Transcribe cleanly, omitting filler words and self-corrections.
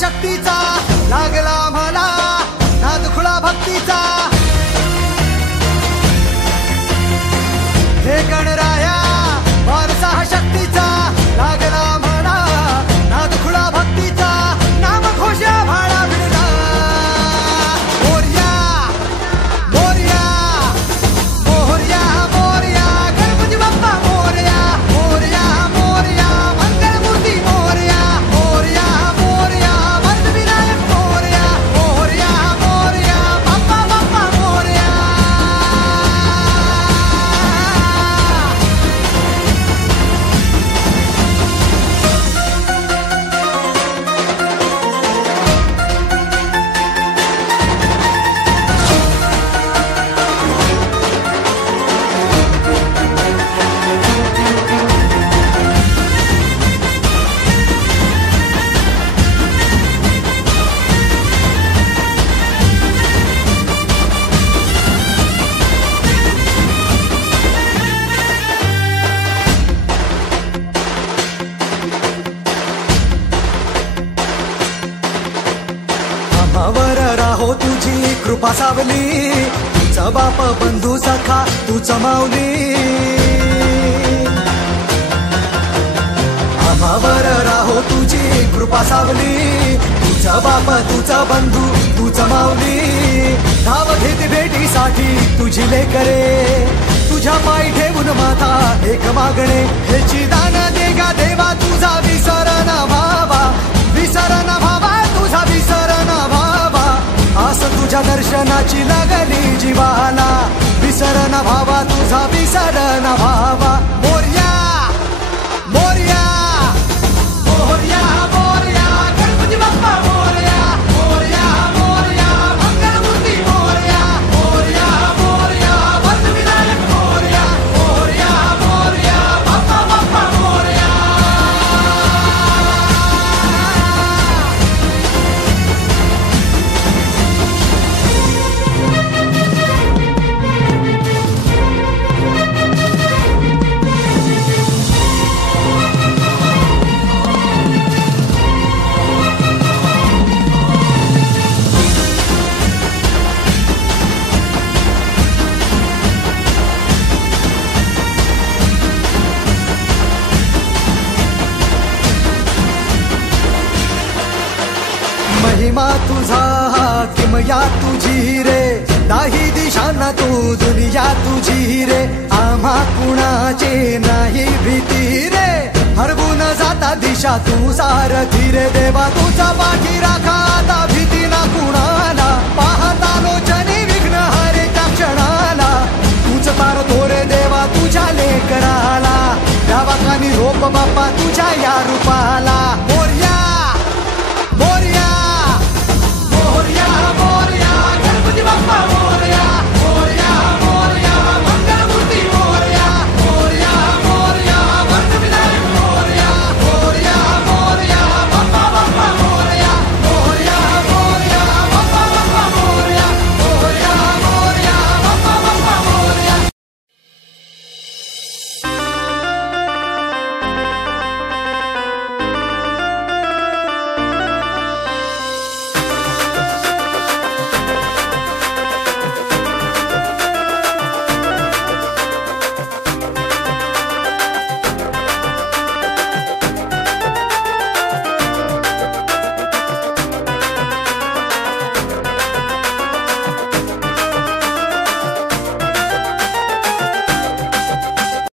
शक्तीचा लागला मला नाद खुळा भक्तीचा हे गणराया वारसा शक्तीचा लागला मला नाद खुळा भक्तीचा नाम घोषा भाळा भिडला मोरया मोरया मोरया मोरया गणपती बाप्पा मोरया मोरया मोरया मंगलमूर्ती मोरया मोरया मोरया वरदविनायक मोरया मोरया मोरया बाप्पा बाप्पा मोरया आम्हावर राहो तुझी कृपा सावली तुझा बाप बंधू सखा तूच माऊली आम्हावर राहो तुझी कृपा सावली तुझा बाप तुझा बंधू तूच माऊली धाव घेत भेटीसाठी तुझी लेकरे तुझ्या पायी ठेवून माथा एक मागणे ह्याची दान देगा देवा तुझा विसर न भावा विसर न भावा तुझा विसर न भावा आस तुझ्या दर्शनाची लागली जीवाला विसर न भावा तुझा विसर न भावा मोरया मोरया मोरया मोरया गणपती बाप्पा मोरया मोरया मोरया मंगलमूर्ती मोरया मोरया मोरया वरदविनायक मोरया मोरया मोरया बाप्पा बाप्पा मोरया महिमा तुझा किमया तुझी रे दाही दिशांना तू दुनिया तुझी रे आम्हा कुणाचे नाही भीती रे हरवून जाता दिशा तू सारथी रे देवा तुझा पाठी राखा आता भीती ना कुणाला पाहता लोचनी विघ्न हरे त्या क्षणाला तूच तार थोरे देवा तुझ्या लेकराला गावाकानी रोप बाप्पा तुझ्या या रूपाला